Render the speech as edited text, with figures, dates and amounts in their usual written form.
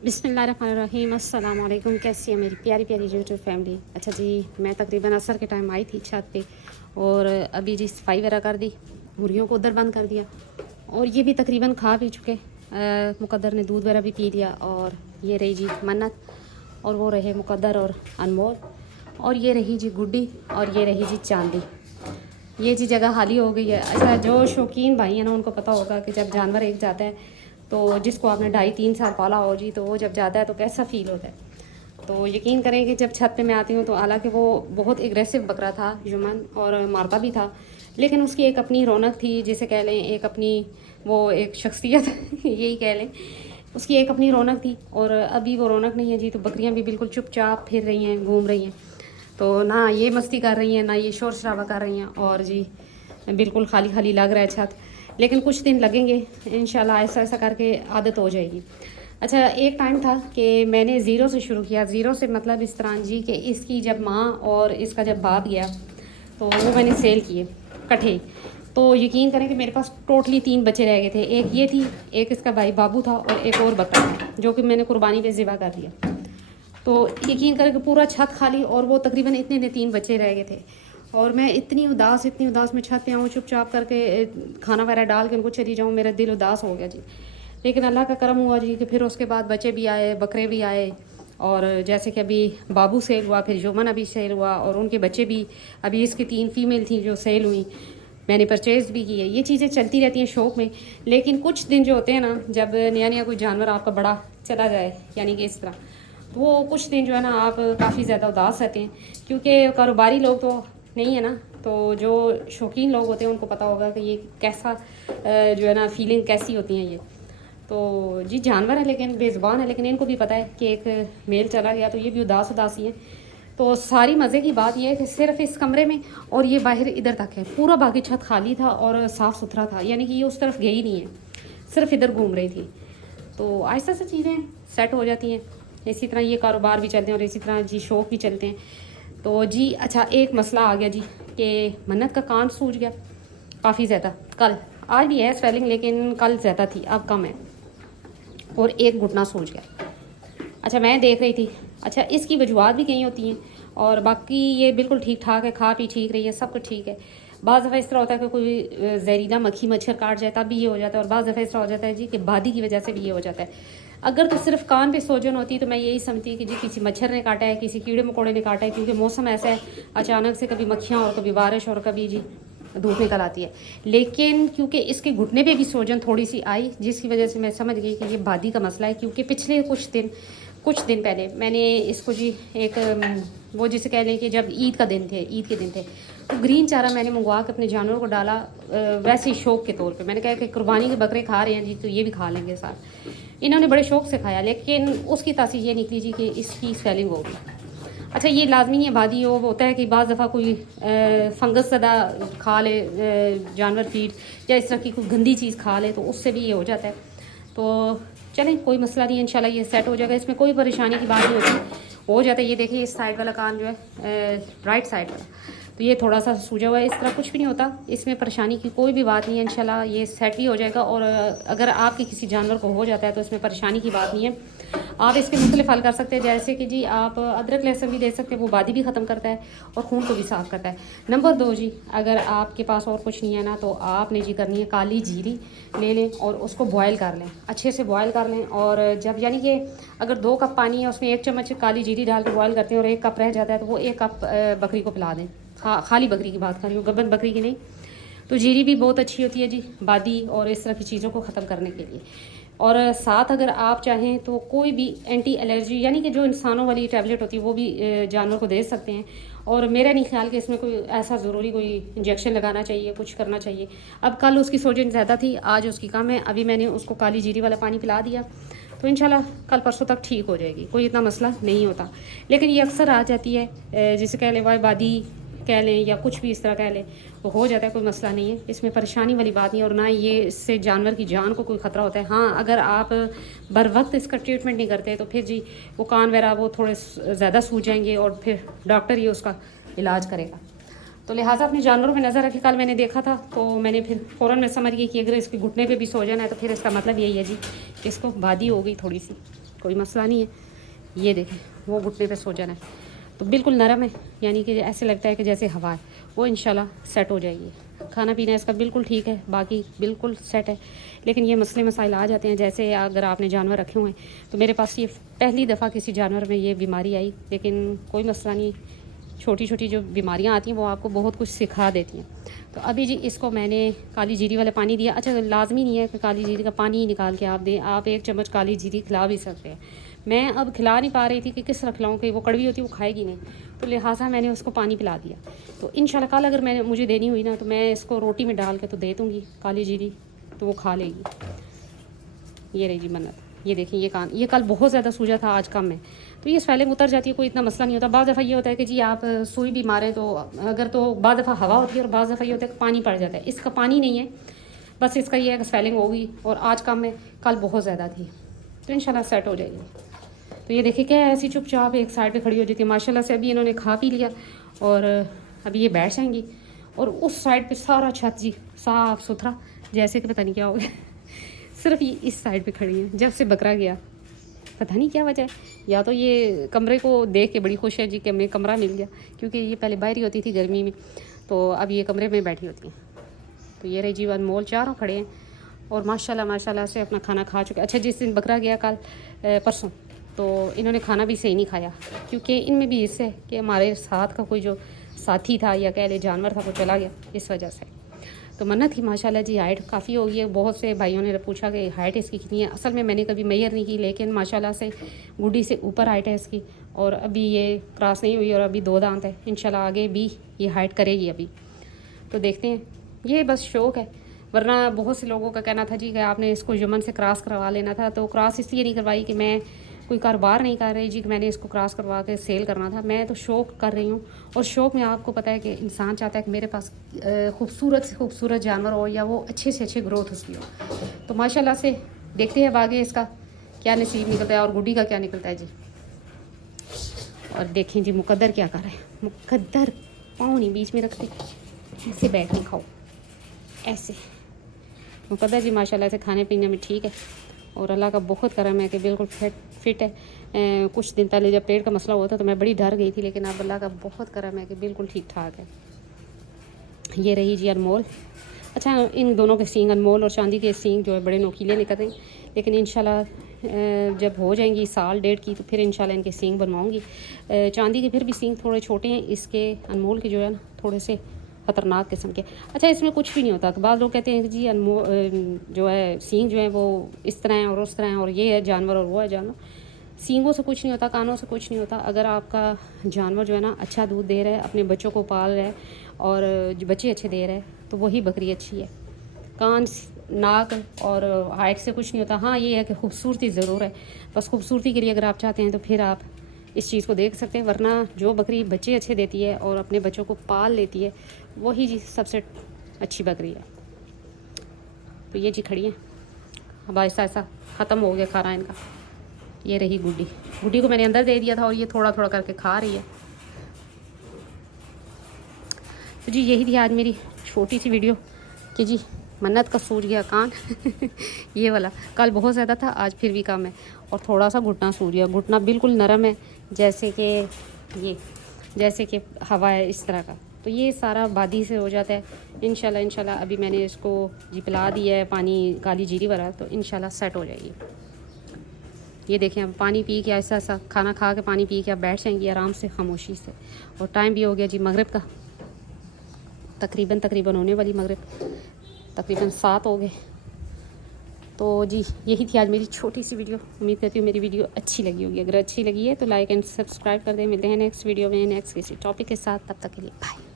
बिस्मिल्लाहिर्रहमानिर्रहीम। अस्सलाम वालेकुम। कैसी है मेरी प्यारी प्यारी यूट्यूब फैमिली। अच्छा जी, मैं तकरीबन असर के टाइम आई थी छत पे और अभी जी सफाई वगैरह कर दी, मुर्गियों को उधर बंद कर दिया और ये भी तकरीबन खा पी चुके। मुकद्दर ने दूध वगैरह भी पी लिया और ये रही जी मन्नत और वो रहे मुकद्दर और अनमोल और ये रही जी गुड्डी और ये रही जी चांदी। ये जी जगह खाली हो गई है। अच्छा, जो शौकीन भाई हैं ना उनको पता होगा कि जब जानवर एक जाता है तो जिसको आपने 2.5-3 साल पाला हो जी, तो वो जब जाता है तो कैसा फ़ील होता है। तो यकीन करें कि जब छत पे मैं आती हूँ तो हालांकि वो बहुत एग्रेसिव बकरा था जुमन और मारता भी था, लेकिन उसकी एक अपनी रौनक थी, जिसे कह लें एक अपनी वो एक शख्सियत यही कह लें, उसकी एक अपनी रौनक थी। और अभी वो रौनक नहीं है जी, तो बकरियां भी बिल्कुल चुपचाप फिर रही हैं, घूम रही हैं। तो ना ये मस्ती कर रही हैं ना ये शोर शराबा कर रही हैं और जी बिल्कुल खाली खाली लग रहा है छत। लेकिन कुछ दिन लगेंगे, इंशाल्लाह ऐसा ऐसा करके आदत हो जाएगी। अच्छा, एक टाइम था कि मैंने ज़ीरो से शुरू किया। ज़ीरो से मतलब इस तरह जी कि इसकी जब माँ और इसका जब बाप गया तो वो मैंने सेल किए कट्ठे। तो यकीन करें कि मेरे पास टोटली 3 बच्चे रह गए थे। एक ये थी, एक इसका भाई बाबू था और एक और बकरा था जो कि मैंने कुर्बानी पे ज़िबा कर दिया। तो यकीन करें कि पूरा छत खाली और वो तकरीबन इतने ने 3 बच्चे रह गए थे। और मैं इतनी उदास मैं छत पे आऊँ चुपचाप करके खाना वगैरह डाल के उनको चली जाऊँ, मेरा दिल उदास हो गया जी। लेकिन अल्लाह का करम हुआ जी कि फिर उसके बाद बच्चे भी आए, बकरे भी आए और जैसे कि अभी बाबू सेल हुआ, फिर जुमन अभी सेल हुआ और उनके बच्चे भी, अभी इसकी 3 फीमेल थी जो सेल हुई, मैंने परचेज़ भी की है। ये चीज़ें चलती रहती हैं शौक़ में। लेकिन कुछ दिन जो होते हैं ना, जब नया नया कोई जानवर आपका बड़ा चला जाए, यानी कि इस तरह, तो वो कुछ दिन जो है ना आप काफ़ी ज़्यादा उदास रहते हैं, क्योंकि कारोबारी लोग तो नहीं है ना, तो जो शौकीन लोग होते हैं उनको पता होगा कि ये कैसा जो है ना फीलिंग कैसी होती हैं ये। तो जी जानवर है लेकिन बेज़ुबान है, लेकिन इनको भी पता है कि एक मेल चला गया, तो ये भी उदास उदासी है। तो सारी मज़े की बात यह है कि सिर्फ इस कमरे में और ये बाहर इधर तक है, पूरा बाकी छत खाली था और साफ़ सुथरा था, यानी कि ये उस तरफ गई नहीं है, सिर्फ इधर घूम रही थी। तो ऐसा ऐसा चीज़ें सेट हो जाती हैं। इसी तरह ये कारोबार भी चलते हैं और इसी तरह जी शौक़ भी चलते हैं। तो जी अच्छा, एक मसला आ गया जी कि मन्नत का कान सूज गया काफ़ी ज़्यादा। कल, आज भी है स्वेलिंग लेकिन कल ज़्यादा थी, अब कम है, और एक घुटना सूज गया। अच्छा, मैं देख रही थी, अच्छा इसकी वजूहत भी कहीं होती हैं और बाकी ये बिल्कुल ठीक ठाक है, खा पी ठीक रही है, सब कुछ ठीक है। बाज़ दफ़ा इस तरह होता है कि कोई जहरीला मक्खी मच्छर काट जाए तब भी ये हो जाता है, और बाज़ दफ़ा इस तरह हो जाता है जी कि बादी की वजह से भी ये हो जाता है। अगर तो सिर्फ कान पे सोजन होती तो मैं यही समझती कि जी किसी मच्छर ने काटा है, किसी कीड़े मकोड़े ने काटा है, क्योंकि मौसम ऐसा है अचानक से कभी मक्खियाँ और कभी बारिश और कभी जी धूप निकल आती है। लेकिन क्योंकि इसके घुटने पे भी सोजन थोड़ी सी आई, जिसकी वजह से मैं समझ गई कि ये बादी का मसला है। क्योंकि पिछले कुछ दिन पहले मैंने इसको जी एक वो जिसे कह लें कि जब ईद के दिन थे, तो ग्रीन चारा मैंने मंगवा के अपने जानवरों को डाला, वैसे ही शौक़ के तौर पे। मैंने कहा कि कुर्बानी के बकरे खा रहे हैं जी, तो ये भी खा लेंगे साथ। इन्होंने बड़े शौक़ से खाया, लेकिन उसकी तासीर ये निकली जी कि इसकी स्वेलिंग होगी। अच्छा, ये लाजमी है, बादी हो होता है कि बाज़ दफ़ा कोई फंगस ज़दा खा ले जानवर फीड, या इस तरह की कोई गंदी चीज़ खा ले, तो उससे भी ये हो जाता है। तो चलें, कोई मसला नहीं है, इंशाल्लाह ये सेट हो जाएगा, इसमें कोई परेशानी की बात नहीं होती, हो जाता है। ये देखिए इस साइड वाला कान जो है राइट साइड वाला, तो ये थोड़ा सा सूजा हुआ है, इस तरह कुछ भी नहीं होता, इसमें परेशानी की कोई भी बात नहीं है, इंशाल्लाह ये सेट भी हो जाएगा। और अगर आपके किसी जानवर को हो जाता है तो इसमें परेशानी की बात नहीं है। आप इसके मुख्तलिफ हल कर सकते हैं, जैसे कि जी आप अदरक लहसुन भी दे सकते हैं, वो बादी भी ख़त्म करता है और खून को भी साफ़ करता है। नंबर 2 जी, अगर आपके पास और कुछ नहीं है ना, तो आपने जी करनी है काली जीरी ले लें और उसको बॉयल कर लें, अच्छे से बॉयल कर लें। और जब यानी कि अगर 2 कप पानी है उसमें 1 चम्मच काली जीरी डाल के बॉयल करते हैं और 1 कप रह जाता है, तो वो 1 कप बकरी को पिला दें। खाली बकरी की बात कर रही हूँ, गब्बन बकरी की नहीं। तो जीरी भी बहुत अच्छी होती है जी बादी और इस तरह की चीज़ों को ख़त्म करने के लिए। और साथ अगर आप चाहें तो कोई भी एंटी एलर्जी, यानी कि जो इंसानों वाली टैबलेट होती है, वो भी जानवर को दे सकते हैं। और मेरा नहीं ख्याल कि इसमें कोई ऐसा ज़रूरी कोई इंजेक्शन लगाना चाहिए, कुछ करना चाहिए। अब कल उसकी सोजन ज़्यादा थी, आज उसकी कम है, अभी मैंने उसको काली जीरी वाला पानी पिला दिया, तो इंशाल्लाह कल परसों तक ठीक हो जाएगी, कोई इतना मसला नहीं होता। लेकिन ये अक्सर आ जाती है, जिसे कह लें वादी कह लें या कुछ भी इस तरह कह लें, तो हो जाता है, कोई मसला नहीं है, इसमें परेशानी वाली बात नहीं, और ना ये इससे जानवर की जान को कोई ख़तरा होता है। हाँ, अगर आप बर वक्त इसका ट्रीटमेंट नहीं करते तो फिर जी वो कान वगैरह वो थोड़े ज़्यादा सूज जाएंगे और फिर डॉक्टर ही उसका इलाज करेगा। तो लिहाजा अपने जानवरों में नज़र रखी। कल मैंने देखा था तो मैंने फिर फ़ौरन में समझ गई कि अगर इसके घुटने पे भी सो जाना है तो फिर इसका मतलब यही है जी कि इसको बादी हो गई थोड़ी सी, कोई मसला नहीं है। ये देखें वो घुटने पे सो जाना है, तो बिल्कुल नरम है, यानी कि ऐसे लगता है कि जैसे हवा है, वो इंशाल्लाह सेट हो जाएगी। खाना पीना इसका बिल्कुल ठीक है, बाकी बिल्कुल सेट है। लेकिन ये मसले मसाइल आ जाते हैं, जैसे अगर आपने जानवर रखे हुए हैं, तो मेरे पास ये पहली दफ़ा किसी जानवर में ये बीमारी आई, लेकिन कोई मसला नहीं। छोटी छोटी जो बीमारियां आती हैं वो आपको बहुत कुछ सिखा देती हैं। तो अभी जी इसको मैंने काली जीरी वाला पानी दिया। अच्छा, लाजमी नहीं है कि काली जीरी का पानी ही निकाल के आप दें, आप 1 चम्मच काली जीरी खिला भी सकते हैं। मैं अब खिला नहीं पा रही थी कि किस तरह खिलाऊँ, कि वो कड़वी होती है, वो खाएगी नहीं, तो लिहाजा मैंने उसको पानी पिला दिया। तो इंशाल्लाह कल अगर मैंने मुझे देनी हुई ना, तो मैं इसको रोटी में डाल के तो दे दूँगी काली जीरी, तो वो खा लेगी। ये रही जी मन्नत, ये देखिए ये कान, ये कल बहुत ज़्यादा सूजा था, आज कम है, तो ये स्वेलिंग उतर जाती है, कोई इतना मसला नहीं होता। बाज़ दफ़ा ये होता है कि जी आप सुई भी मारें तो अगर, तो बाज़ दफ़ा हवा होती है और बाज़ दफ़ा ये होता है कि पानी पड़ जाता है। इसका पानी नहीं है, बस इसका ये है कि स्वेलिंग होगी, और आज कम है, कल बहुत ज़्यादा थी, तो इंशाल्लाह सेट हो जाएगी। तो ये देखिए क्या ऐसी चुपचाप एक साइड पे खड़ी हो जाती है। माशाल्लाह से अभी इन्होंने खा पी लिया और अभी ये बैठ जाएंगी, और उस साइड पे सारा छत जी साफ़ सुथरा, जैसे कि पता नहीं क्या हो गया सिर्फ ये इस साइड पे खड़ी है। जब से बकरा गया पता नहीं क्या वजह है, या तो ये कमरे को देख के बड़ी खुश है जी कि हमें कमरा मिल गया, क्योंकि ये पहले बाहर ही होती थी गर्मी में, तो अब ये कमरे में बैठी होती हैं। तो ये रही जी अनमोल, चारों खड़े हैं और माशाल्लाह माशाल्लाह से अपना खाना खा चुके। अच्छा, जिस दिन बकरा गया कल परसों, तो इन्होंने खाना भी सही नहीं खाया, क्योंकि इनमें भी इससे है कि हमारे साथ का कोई जो साथी था या कह ले जानवर था वो चला गया, इस वजह से। तो मन्नत की माशाल्लाह जी हाइट काफ़ी हो गई है। बहुत से भाइयों ने पूछा कि हाइट इसकी कितनी है। असल में मैंने कभी मेजर नहीं की, लेकिन माशाल्लाह से गुड्डी से ऊपर हाइट है इसकी, और अभी ये क्रॉस नहीं हुई और अभी 2 दांत है। इंशाल्लाह आगे भी ये हाइट करेगी अभी, तो देखते हैं। ये बस शौक़ है, वरना बहुत से लोगों का कहना था जी कि आपने इसको यमन से क्रॉस करवा लेना था। तो क्रॉस इसलिए नहीं करवाई कि मैं कोई कारोबार नहीं कर रही जी कि मैंने इसको क्रॉस करवा के सेल करना था। मैं तो शौक़ कर रही हूँ, और शौक़ में आपको पता है कि इंसान चाहता है कि मेरे पास खूबसूरत से खूबसूरत जानवर हो, या वो अच्छे से अच्छे ग्रोथ उसकी हो। तो माशाल्लाह से देखते हैं अब आगे इसका क्या नसीब निकलता है और गुड्डी का क्या निकलता है जी। और देखें जी मुकद्दर क्या कर रहे हैं। मुकद्दर पाँव नहीं बीच में रखते, ऐसे बैठ के खाओ, ऐसे। मुकद्दर जी माशाल्लाह से खाने पीने में ठीक है, और अल्लाह का बहुत करम है कि बिल्कुल फिट है। कुछ दिन पहले जब पेट का मसला हुआ था तो मैं बड़ी डर गई थी, लेकिन अब अल्लाह का बहुत करम है कि बिल्कुल ठीक ठाक है। ये रही जी अनमोल। अच्छा, इन दोनों के सींग, अनमोल और चांदी के सींग जो है बड़े नोकीले निकल रहे हैं, लेकिन इंशाल्लाह जब हो जाएंगी साल डेढ़ की तो फिर इंशाल्लाह इनके सींग बनवाऊँगी। चांदी के फिर भी सींग थोड़े छोटे हैं, इसके अनमोल के जो है ना थोड़े से ख़तरनाक किस्म के। अच्छा, इसमें कुछ भी नहीं होता। तो बाद लोग कहते हैं कि जी जो है सींग जो है वो इस तरह है और उस तरह है, और ये है जानवर और वो है जानवर। सींगों से कुछ नहीं होता, कानों से कुछ नहीं होता। अगर आपका जानवर जो है ना अच्छा दूध दे रहा है, अपने बच्चों को पाल रहा है और जो बच्चे अच्छे दे रहा है, तो वही बकरी अच्छी है। कान, नाक और हाइट से कुछ नहीं होता। हाँ, ये है कि खूबसूरती ज़रूर है, बस खूबसूरती के लिए अगर आप चाहते हैं तो फिर आप इस चीज़ को देख सकते हैं, वरना जो बकरी बच्चे अच्छे देती है और अपने बच्चों को पाल लेती है, वही जी सबसे अच्छी बकरी है। तो ये जी खड़ी है, अब ऐसा ऐसा ख़त्म हो गया खाना इनका। ये रही गुड्डी, गुड्डी को मैंने अंदर दे दिया था और ये थोड़ा थोड़ा करके खा रही है। तो जी यही थी आज मेरी छोटी सी वीडियो कि जी मन्नत का सूज गया कान ये वाला कल बहुत ज़्यादा था, आज फिर भी कम है, और थोड़ा सा घुटना सूज गया। घुटना बिल्कुल नरम है, जैसे कि हवा है इस तरह का। तो ये सारा बादी से हो जाता है। इंशाल्लाह अभी मैंने इसको जी पिला दिया है पानी काली जीरी वाला, तो इंशाल्लाह सेट हो जाएगी। ये देखें, अब पानी पी के ऐसा ऐसा खाना खा के पानी पी के अब बैठ जाएंगी आराम से खामोशी से। और टाइम भी हो गया जी मगरिब का, तकरीबन होने वाली मगरिब, तकरीबन 7 हो गए। तो जी यही थी आज मेरी छोटी सी वीडियो। उम्मीद करती हूँ मेरी वीडियो अच्छी लगी होगी। अगर अच्छी लगी है तो लाइक एंड सब्सक्राइब कर दें। मिलते हैं नेक्स्ट वीडियो में नेक्स्ट किसी टॉपिक के साथ, तब तक के लिए बाय।